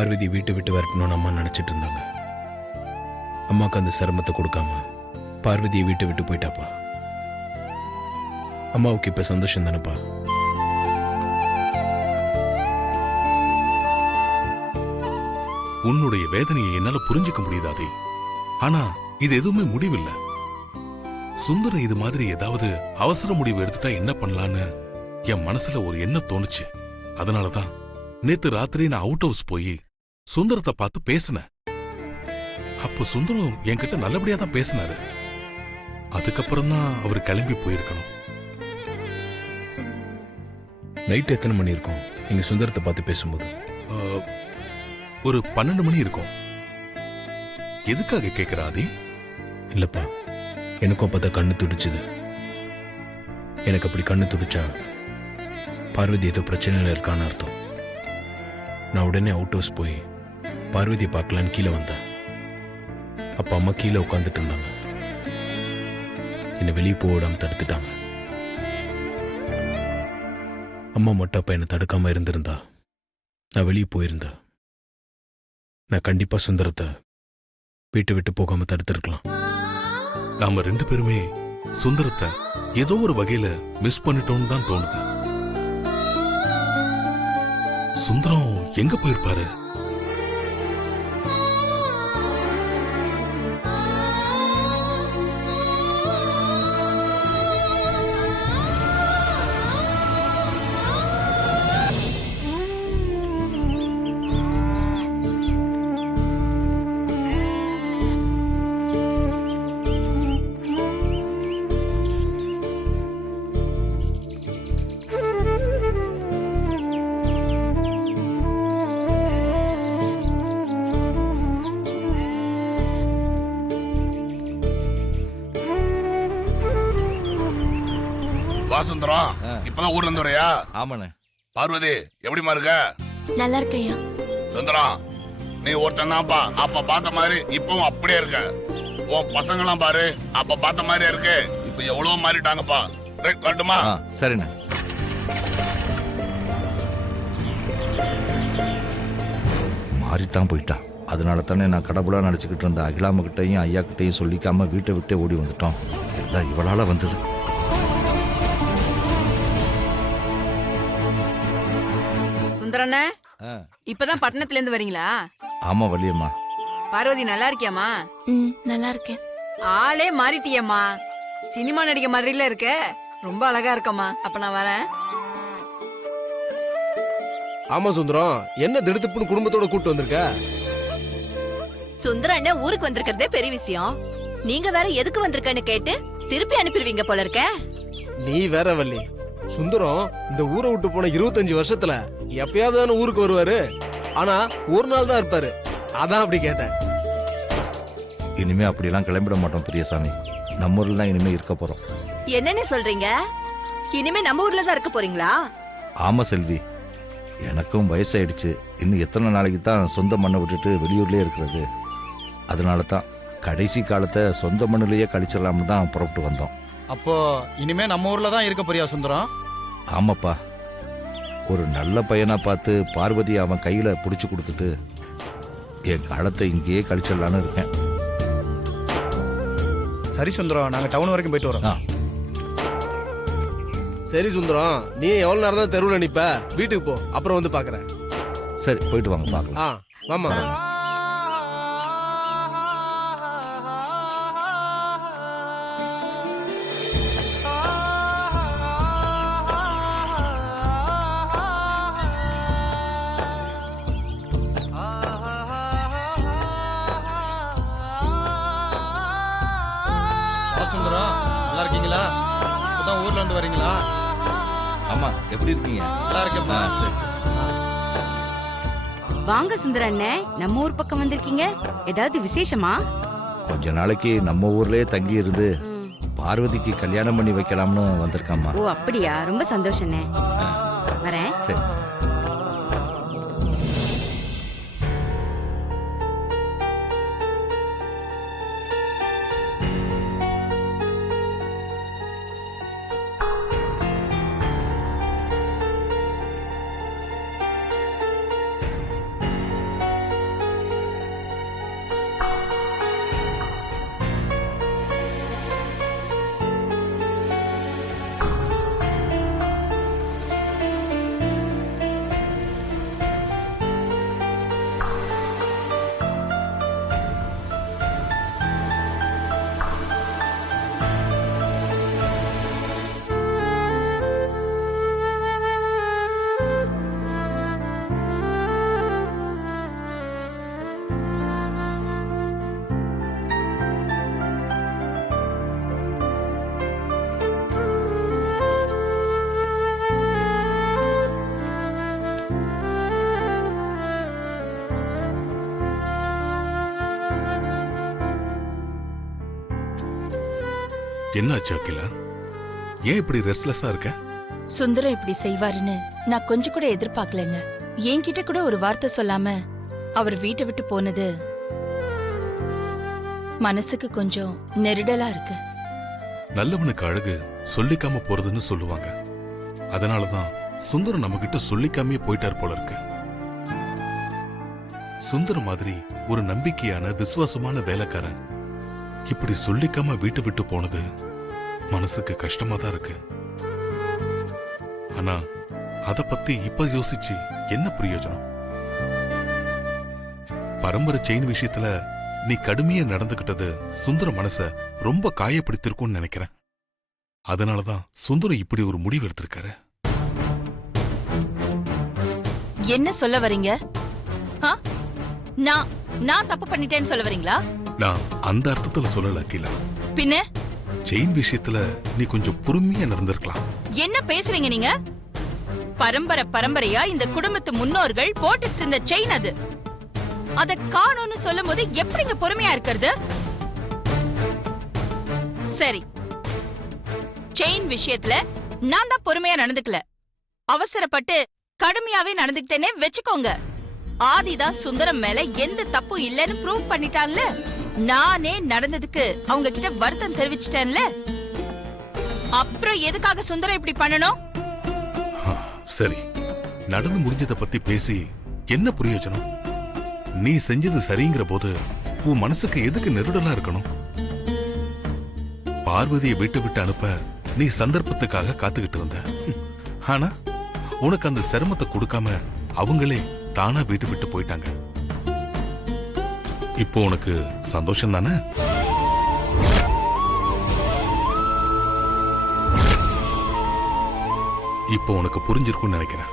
பார்வதி வீட்டை விட்டு விரட்டணும்னு அம்மா நினைச்சிட்டு இருந்தாங்க. அம்மாவுக்கு அந்த சிரமத்தை கொடுக்காம பார்வதியை வீட்டை விட்டு போயிட்டாப்பா. அம்மாவுக்கு இப்ப சந்தோஷம் தானப்பா? உன்னுடைய வேதனையை என்னால புரிஞ்சுக்க முடியுதாதே. ஆனா இது எதுவுமே முடிவில்லை. சுந்தரம் இது மாதிரி ஏதாவது அவசர முடிவு எடுத்துட்டா என்ன பண்ணலான்னு என் மனசுல ஒரு எண்ணம் தோணுச்சு. அதனாலதான் நேத்து ராத்திரி நான் அவுட் ஹவுஸ் போய் சுந்தரத்தை பார்த்து பேசினேன். அப்போ சுந்தரம் என்கிட்ட நல்லபடியா தான் பேசினாரு. அதுக்கப்புறம் தான் அவர் கிளம்பி போயிருக்கணும். நைட் எத்தனை மணி இருக்கும் நீங்க சுந்தரத்தை பார்த்து பேசும்போது? ஒரு 12 மணி இருக்கும். எதுக்காக கேக்குற ஆதி? இல்லப்பா, எனக்கும் அப்பதான் கண்ணு துடிச்சுது. எனக்கு அப்படி கண்ணு துடிச்சா பார்வதி ஏதோ பிரச்சனையில இருக்கான்னு அர்த்தம். நான் உடனே அவுட் ஹவுஸ் போய் பார்வதியை பார்க்கலான்னு கீழே வந்தேன். அப்ப அம்மா கீழே உட்காந்துட்டு இருந்தாங்க. என்னை வெளியே போடாம தடுத்துட்டாங்க. அம்மா மட்டும் அப்ப என்னை தடுக்காம இருந்திருந்தா நான் வெளியே போயிருந்தா நான் கண்டிப்பா சுந்தரத்தை வீட்டை விட்டு போகாம தடுத்திருக்கலாம். நாம 2 பேருமே சுந்தரத்தை ஏதோ ஒரு வகையில மிஸ் பண்ணிட்டோம்னு தான் தோணுது. சுந்தரம் எங்க போயிருப்பாரு? சுந்தரம் இப்பதான் ஊர்ல இருந்து வரையா? ஆமாண்ணே. பார்வதி எப்படிமா இருக்க? நல்லா இருக்கையா. சுந்தரம் நீ ஒருத்தன் தான்ப்பா. அப்ப பார்த்த மாதிரி இப்பவும் அப்படியே இருக்க. உன் பசங்களாம் பாரு அப்ப பார்த்த மாதிரியே இருக்கு. இப்ப எவ்வளவு மாறிட்டாங்கப்பா. கட்டுமா? சரிண்ணே. மாறித்தான் போயிட்டா. அதனால தானே நான் கடவுளா நினைச்சுக்கிட்டு இருந்த அகிலாம கிட்டையும் ஐயா கிட்டையும் சொல்லிக்காம வீட்டை விட்டே ஓடி வந்துட்டோம். இவளால வந்தது. சுந்தரண்ணே, இப்பதான் பட்டணத்துல இருந்து வரீங்களா? ஆமா வள்ளியம்மா. பார்வதி நல்லா இருக்கியாமா? நல்லா இருக்கேன். ஆளே மாறிட்டியம்மா. சினிமா நடிக்க மாதிரில இருக்க. ரொம்ப அழகா இருக்கம்மா. அப்ப நான் வரேன். ஆமா சுந்தரம், என்ன திடுத்துப்புன்னு குடும்பத்தோட கூட்டு வந்திருக்க? சுந்தரம் அண்ணன் ஊருக்கு வந்திருக்கிறதே பெரிய விஷயம். நீங்க வேற எதுக்கு வந்திருக்கன்னு கேட்டு திருப்பி அனுப்பிடுவீங்க போல இருக்க. நீ வேற வள்ளி. சுந்தரம் இந்த ஊரை விட்டு போன 25 வருஷத்துல எப்பயாவது ஊருக்கு வருவாரு. ஆனா ஒரு நாள் தான் இருப்பாரு. அதான் அப்படி கேட்டேன். இனிமே அப்படியெல்லாம் கிளம்பிட மாட்டோம் பெரியசாமி. நம்ம ஊர்ல தான் இனிமே இருக்க போறோம். என்னன்னு சொல்றீங்க? இனிமே நம்ம ஊர்ல தான் இருக்க போறீங்களா? ஆமா செல்வி, எனக்கும் வயசாயிடுச்சு. இன்னும் எத்தனை நாளைக்கு தான் சொந்த மண்ணை விட்டுட்டு வெளியூர்லயே இருக்கிறது? அதனால தான் கடைசி காலத்தை சொந்த மண்ணிலேயே கழிச்சிடலாம்னு தான் புறப்பட்டு வந்தோம். அப்போ இனிமே நம்ம ஊர்ல தான் இருக்க போறியா சுந்தரம்? ஆமாப்பா, ஒரு நல்ல பையனா பார்த்து பார்வதி அவன் கையில பிடிச்சு கொடுத்துட்டு என் காலத்தை இங்கேயே கழிச்சிடலான்னு இருக்கேன். சரி சுந்தரம், நாங்க டவுன் வரைக்கும் போயிட்டு வரோம். சரி சுந்தரம், நீ எவ்வளவு நேரம் தான் தெருவில் நிப்ப? வீட்டுக்கு போ, அப்புறம் வந்து பாக்குறேன். சரி போயிட்டு வாங்க பார்க்கலாம். மாமா. சுந்தரம் நல்லா இருக்கீங்களா? இப்பதான் ஊர்ல இருந்து வரீங்களா? ஆமா, எப்படி இருக்கீங்க? நல்லா இருக்கேன். சரி. வாங்க சுந்தர அண்ணே, நம்ம ஊர் பக்கம் வந்திருக்கீங்க. ஏதாவது விசேஷமா? கொஞ்ச நாளைக்கு நம்ம ஊர்லயே தங்கி இருந்து பார்வதிக்கு கல்யாணம் பண்ணி வைக்கலாம்னு வந்திருக்காமா. ஓ அப்படியா? ரொம்ப சந்தோஷண்ணே. வரேன். சரி. என்னாச்சு அகிலா? ஏன் இப்படி ரெஸ்ட்லெஸ்ஸா இருக்க? சுந்தரம் இப்படி செய்வாருன்னு நான் கொஞ்சம் கூட எதிர்பார்க்கலங்க. என்கிட்ட கூட ஒரு வார்த்தை சொல்லாம அவர் வீட்டை விட்டு போனது மனசுக்கு கொஞ்சம் நெருடலா இருக்கு. நல்லவனுக்கு அழகு சொல்லிக்காம போறதுன்னு சொல்லுவாங்க. அதனாலதான் சுந்தரம் நம்ம கிட்ட சொல்லிக்காமே போயிட்டார் போல இருக்கு. சுந்தரம் மாதிரி ஒரு நம்பிக்கையான விசுவாசமான வேலைக்காரன் இப்படி சொல்லிக்காம வீட்டை விட்டு போனது மனசுக்கு கஷ்டமா தான் இருக்கு. ஆனா அத பத்தி இப்ப யோசிச்சு என்ன பிரயோஜனம்? பரம்பரை செயின் விஷயத்துல நீ கடுமையா நடந்துகிட்டது சுந்தர மனச ரொம்ப காயப்படுத்திருக்கும்னு நினைக்கிறேன். அதனாலதான் சுந்தரம் இப்படி ஒரு முடிவு எடுத்திருக்காரு. என்ன சொல்ல வரீங்க? ஆ? நான் தப்பு பண்ணிட்டேன்னு சொல்ல வரீங்களா? நான் அந்த அர்த்தத்துல சொல்லல அகிலா. பின்ன செயின் விஷயத்துல நீ கொஞ்சம் பொறுமையா நடந்திருக்கலாம். என்ன பேசுறீங்க நீங்க? பரம்பரையா இந்த குடும்பத்து முன்னோர்கள் போட்டுட்டு இருந்த செயின் அது. அத காணோம்னு சொல்லும் போது எப்படிங்க பொறுமையா இருக்கிறது? சரி, செயின் விஷயத்துல நான் தான் பொறுமையா நடந்துக்கல, அவசரப்பட்டு கடுமையாவே நடந்துக்கிட்டேனே வெச்சுக்கோங்க. ஆதிதான் சுந்தரம் மேல எந்த தப்பும் இல்லைன்னு ப்ரூவ் பண்ணிட்டான்ல. நானே நடந்ததுக்கு அவங்க கிட்ட வருத்தம் தெரிவிச்சிட்டேன்ல. அப்புறம் எதுக்காக சுந்தரம் இப்படி பண்ணணும்? சரி, நடந்து முடிஞ்சத பத்தி பேசி என்ன பிரயோஜனம்? நீ செஞ்சது சரிங்கிற போது உன் மனசுக்கு எதுக்கு நெருடலா இருக்கணும்? பார்வதியை விட்டு விட்டு அனுப்ப நீ சந்தர்ப்பத்துக்காக காத்துக்கிட்டு இருந்த. ஆனா உனக்கு அந்த சிரமத்தை கொடுக்காம அவங்களே தானா வீட்டு விட்டு போயிட்டாங்க. இப்போ உனக்கு சந்தோஷம் தானே? இப்போ உனக்கு புரிஞ்சிருக்கும்னு நினைக்கிறேன்.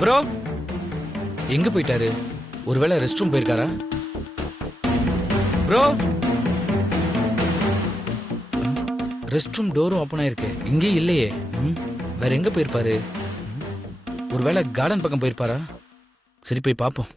ப்ரோ எங்க போயிட்டாரு? ஒருவேளை ரெஸ்ட் ரூம் போயிருக்காரா? ப்ரோ, ரெஸ்ட் ரூம் டோரும் ஓப்பன் ஆயிருக்கு, இங்கேயும் இல்லையே. வேற எங்க போயிருப்பாரு? ஒருவேளை கார்டன் பக்கம் போயிருப்பாரா? சரி, போய் பார்ப்போம்.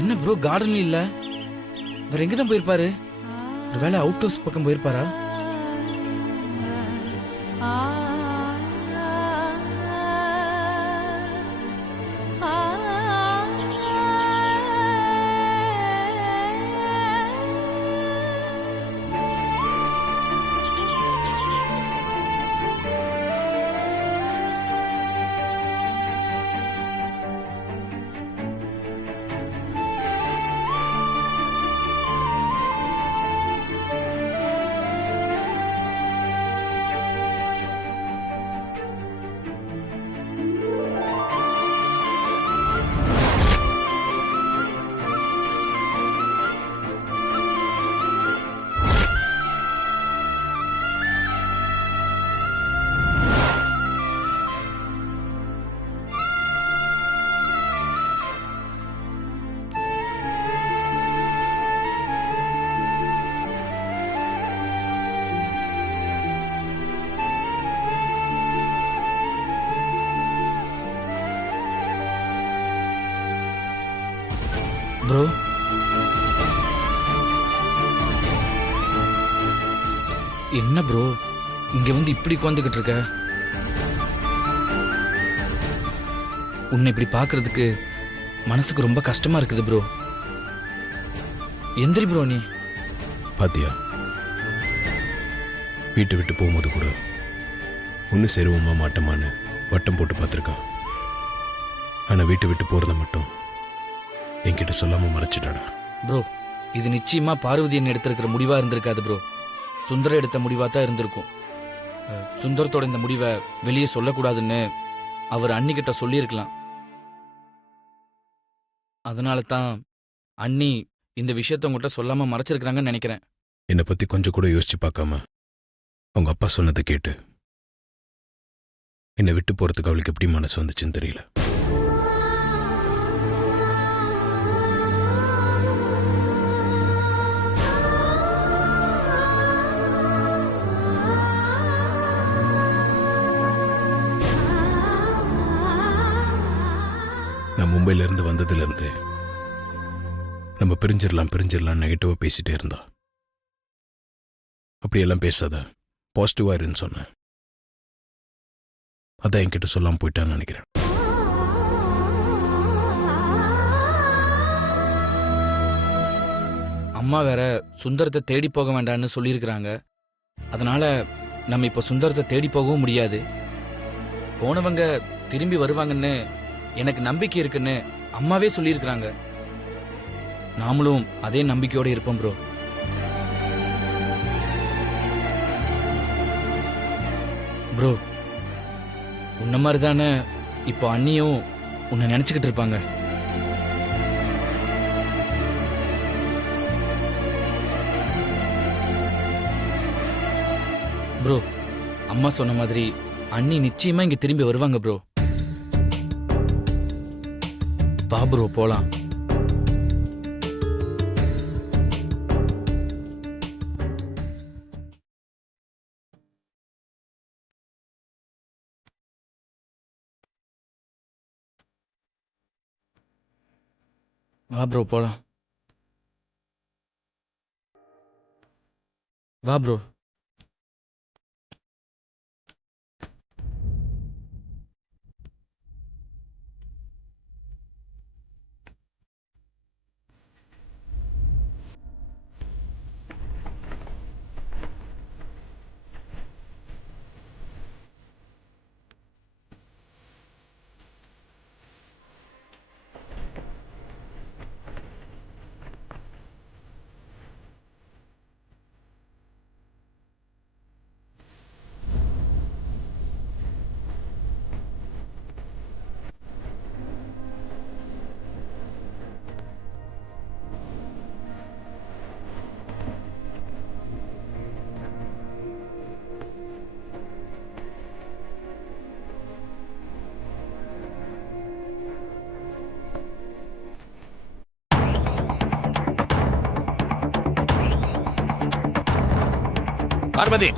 என்ன ப்ரோ, கார்டன்ல இல்ல, வேற எங்க தான் போயிருப்பாரு? ஒருவேளை அவுட் ஹவுஸ் பக்கம் போயிருப்பாரா? ப்ரோ, என்ன ப்ரோ இங்க வந்து இப்படி உட்காந்துக்கிட்டு இருக்க? உன்னை இப்படி பார்க்கிறதுக்கு மனசுக்கு ரொம்ப கஷ்டமா இருக்குது ப்ரோ. எந்திரி ப்ரோ நீ. பாத்தியா, வீட்டை விட்டு போகும்போது கூட ஒன்று சேருவோமா மாட்டோமான்னு வட்டம் போட்டு பார்த்துருக்கா. ஆனால் வீட்டை விட்டு போகிறத மட்டும் என்கிட்ட சொல்லாமல் மறைச்சிட்டாடா. ப்ரோ, இது நிச்சயமா பார்வதி என்ன எடுத்திருக்கிற முடிவா இருந்திருக்காது ப்ரோ. சுந்தரம் எடுத்த முடிவா தான் இருந்திருக்கும். சுந்தரத்தோட இந்த முடிவை வெளியே சொல்லக்கூடாதுன்னு அவர் அண்ணிக்கிட்ட சொல்லியிருக்கலாம். அதனால தான் அண்ணி இந்த விஷயத்த உங்ககிட்ட சொல்லாம மறைச்சிருக்கிறாங்கன்னு நினைக்கிறேன். என்னை பற்றி கொஞ்சம் கூட யோசிச்சு பார்க்காம அவங்க அப்பா சொன்னதை கேட்டு என்னை விட்டு போகிறதுக்கு அவளுக்கு எப்படி மனசு வந்துச்சுன்னு தெரியல. நான் மும்பையிலேருந்து வந்ததுலேருந்து நம்ம பிரிஞ்சிடலாம் நெகட்டிவாக பேசிட்டே இருந்தா. அப்படியெல்லாம் பேசாத, பாசிட்டிவாக இருன்னு சொன்னேன். அதான் என்கிட்ட சொல்லாமல் போயிட்டான்னு நினைக்கிறேன். அம்மா வேற சுந்தரத்தை தேடி போக வேண்டாம்னு சொல்லியிருக்கிறாங்க. அதனால நம்ம இப்ப சுந்தரத்தை தேடி போகவும் முடியாது. போனவங்க திரும்பி வருவாங்கன்னு எனக்கு நம்பிக்கை இருக்குன்னு அம்மாவே சொல்லியிருக்கிறாங்க. நாமளும் அதே நம்பிக்கையோட இருப்போம் ப்ரோ. ப்ரோ, உன்ன மாதிரி தானே இப்போ அண்ணியும் உன்னை நினைச்சுக்கிட்டு இருப்பாங்க. ப்ரோ, அம்மா சொன்ன மாதிரி அண்ணி நிச்சயமா இங்க திரும்பி வருவாங்க ப்ரோ. வா ப்ரோ போலாம். வா ப்ரோ போலாம். வா ப்ரோ. பார்வதி,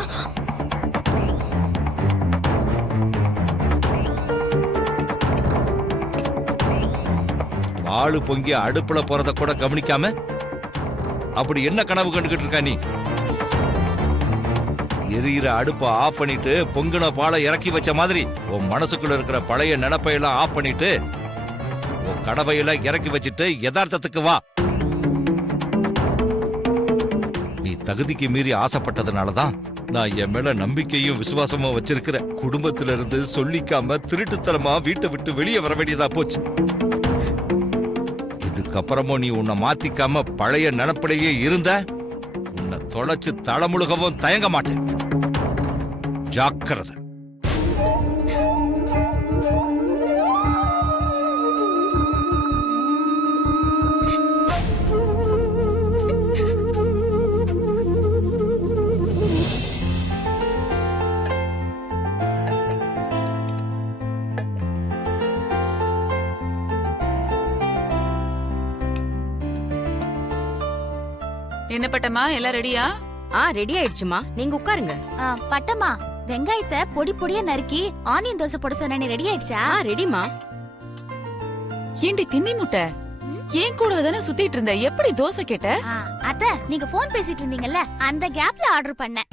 ஆளு பொங்கி அடுப்புல போறத கூட கவனிக்காம அப்படி என்ன கனவு கண்டுகிட்டு இருக்கா நீ? எரியிற அடுப்ப ஆஃப் பண்ணிட்டு பொங்குன பாலை இறக்கி வச்ச மாதிரி உன் மனசுக்குள்ள இருக்கிற பழைய நினைப்பையெல்லாம் ஆஃப் பண்ணிட்டு உன் கடவையெல்லாம் இறக்கி வச்சுட்டு யதார்த்தத்துக்கு வா. நீ தகுதிக்கு மீறி ஆசைப்பட்டதுனாலதான் நான் என் மேல நம்பிக்கையும் விசுவாசமும் வச்சிருக்கிற குடும்பத்தில இருந்து சொல்லிக்காம திருட்டுத்தனமா வீட்டை விட்டு வெளியே வர வேண்டியதா போச்சு. இதுக்கப்புறமும் நீ உன்னை மாத்திக்காம பழைய நினப்படையே இருந்த உன்னை தொலைச்சு தளமுழுகவும் தயங்க மாட்டேன். ஜாக்கிரதை. என்ன பட்டமா, எல்லாம் ரெடியா? ரெடி ஆயிடுச்சுமா, நீங்க உட்காருங்க. பட்டம்மா, வெங்காயத்தை பொடி பொடியா நறுக்கி ஆனியன் தோசை போட சொன்ன, ரெடி ஆயிடுச்சா? ரெடிமா. ஏண்டி தின்னி முட்டை, ஏன் கூட தானே சுத்திட்டு இருந்த, எப்படி தோசை கேட்ட? அத்த, நீங்க போன் பேசிட்டு இருந்தீங்கல்ல, அந்த கேப்ல ஆர்டர் பண்ணேன்.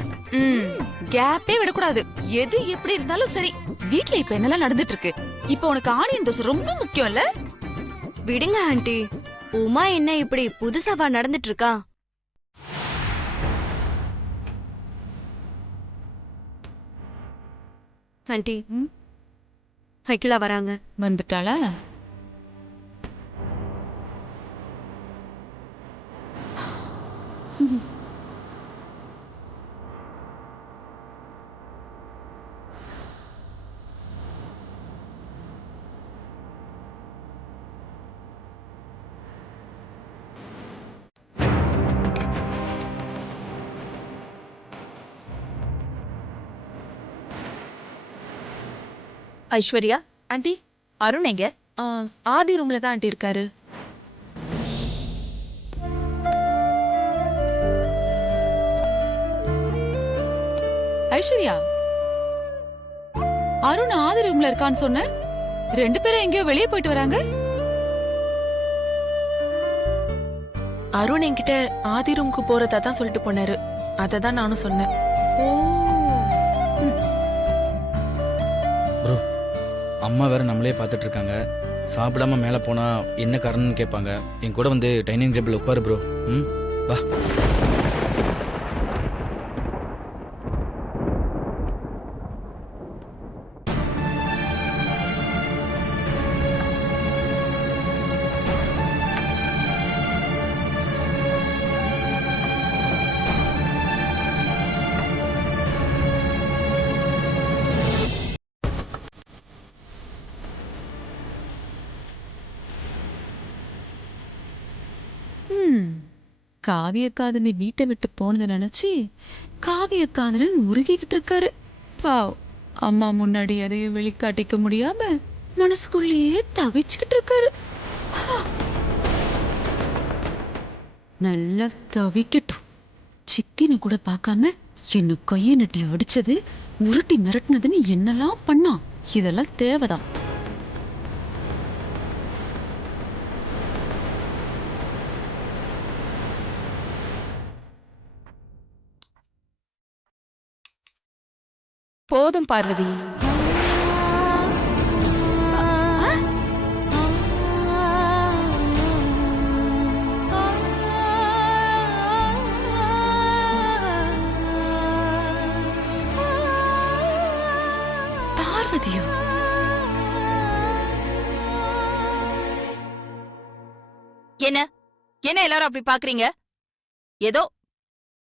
கேப்பே விடக்கூடாது. எது எப்படி இருந்தாலும் சரி. வீட்ல இப்ப என்னெல்லாம் நடந்துட்டு இருக்கு? இப்ப உனக்கு ஆனியன் தோசை ரொம்ப முக்கியம்ல? விடுங்க ஆண்டி. உமா என்ன இப்படி புதுசாவா நடந்துட்டு இருக்கா? ஆண்டி, அகிலா வராங்க. வந்துட்டாளா? ஐஸ்வர்யா, ஆண்டி, அருண் எங்க? ஆதி ரூம்ல தான் ஆண்டி இருக்காரு. ஐஸ்வர்யா, அருண் ஆதி ரூம்ல இருக்கான்னு சொன்ன. 2 பேரும் எங்கேயோ வெளியே போயிட்டு வராங்க. அருண் என்கிட்ட ஆதி ரூமுக்கு போறதா தான் சொல்லிட்டு போனாரு. அதை தான் நானும் சொன்னேன். ப்ரோ, அம்மா வேற நம்மளே பார்த்துட்டு இருக்காங்க. சாப்பிடாம மேலே போனா என்ன காரணம்னு கேட்பாங்க. என் கூட வந்து டைனிங் டேபிள் உட்காரு ப்ரோ. ம், வா. காவிய காதலி வீட்டை விட்டு போனதை நினைச்சு காவிய காதலன் உருகிக்கிட்டு இருக்காரு. பாவ், அம்மா முன்னாடி எதையும் வெளிக்காட்டிக்க முடியாம மனசுக்குள்ளேயே தவிச்சுக்கிட்டு இருக்காரு. நல்லா தவிக்கட்டும். சித்தின்னு கூட பார்க்காம என்ன கையை நட்டி அடிச்சது, உருட்டி மிரட்டினதுன்னு என்னெல்லாம் பண்ணான். இதெல்லாம் தேவைதான். போதும் பார்வதி. பார்வதியா? என்ன என்ன எல்லாரும் அப்படி பாக்குறீங்க? ஏதோ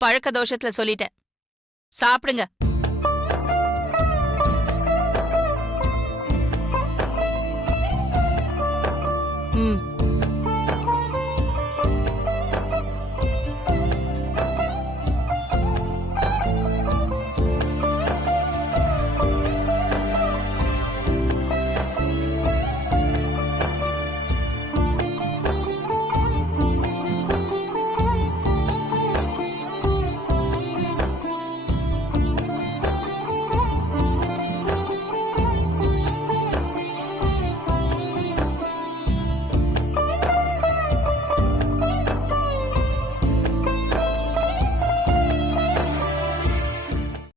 பழக்க தோஷத்துல சொல்லிட்டேன். சாப்பிடுங்க. ம்